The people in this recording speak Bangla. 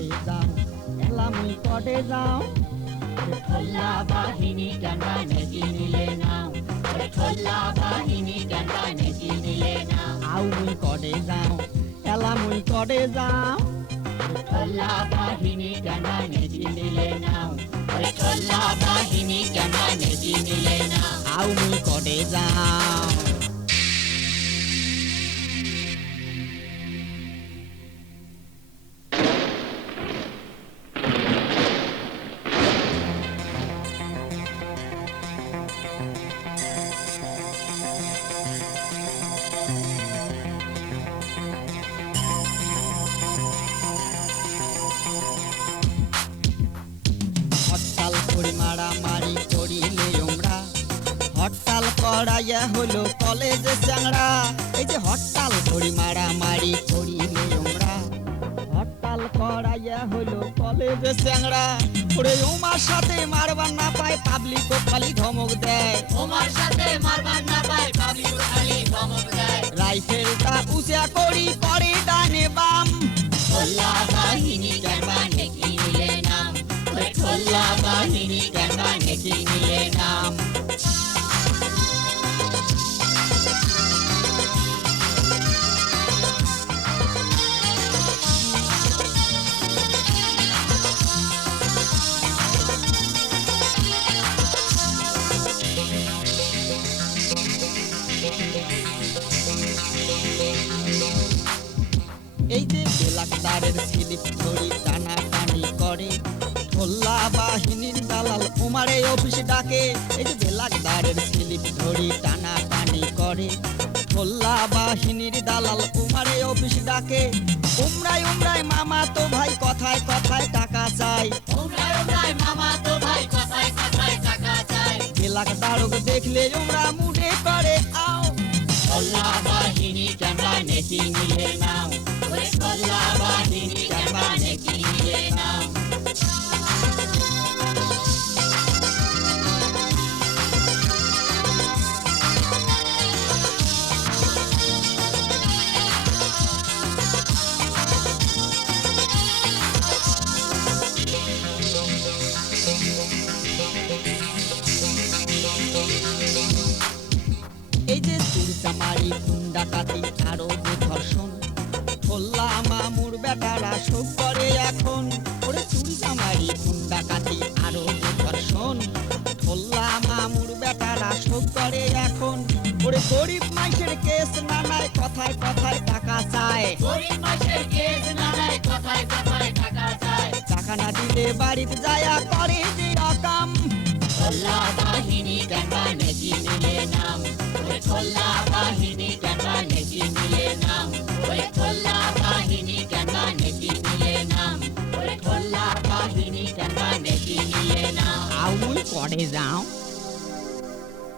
কটে যাও এলা মুই কটে যাও ঠোল্লা বাহিনী কেনবা নেকি নিলে নাও ঠোল্লা বাহিনী কেনবা নেকি নিলে নাও আউ মুই কটে যাও এলা মুই কটে যাও ঠোল্লা বাহিনী কেনবা নেকি নিলে নাও ঠোল্লা বাহিনী কেনবা নেকি নিলে নাও আউ মুই কটে যাও হরতাল করে মারামারি করিলে আমরা হরতাল করাইয়া হলো কলেজে চ্যাংড়া এই যে হরতাল করে মারামারি করিলে আমরা হরতাল করাইয়া হলো কলেজে চ্যাংড়া ওরে ওমার সাথে মারবার না পায় পাবলিকও খালি ধমক দেয় তোমার সাথে মারবার না পায় পাবলিক খালি ধমক দেয় রাইফেলটা উঁচা করি করে ডানে বাম ঠোল্লা বাহিনী কেনবা নেকি নিলে নাম ঠোল্লা বাহিনী কেনবা নেকি নিলে নাম এই যে বেলাকদারের স্লিপ ধরি টানাটানি করে ঠোল্লা বাহিনীর দালাল উমারে অফিস ডাকে এই যে বেলাকদারের স্লিপ ধরি টানাটানি করে ঠোল্লা বাহিনীর দালাল উমারে অফিস ডাকে উমরাই উমরাই মামা তো ভাই কথায় কথায় টাকা চাই উমরাই উমরাই মামা তো ভাই কথায় কথায় টাকা চাই বেলাকদারক দেখলে উমরা মুডে করে আও ঠোল্লা বাহিনী কেনবা নেকি নিলে নাও ঠোল্লা বাহিনী কেনবা নেকি নিলে নাও এই যে চুরিচামারি ডাকাতি আরো যে ধর্ষণ ঠোল্লা মামুর বেটারা সব করে এখন ওরে চুরিচামারি ডাকাতি আরো যে ধর্ষণ ঠোল্লা মামুর বেটারা সব করে এখন ওরে গরিব মাইসের কেস নানায় কথায় কথায় টাকা চায় গরিব মাসের কেস নানায় কথায় কথায় টাকা চায় টাকা না দিলে বাড়িতে যায়া করে যে রকম ঠোল্লা বাহিনী কেনবা নেকি নিলে নাম ঠোল্লা বাহিনী কেনবা নেকি নিলে নাম ঠোল্লা বাহিনী কেনবা নেকি নিলে নাম ঠোল্লা বাহিনী কেনবা নেকি নিলে নাম আউ মুই করে যাও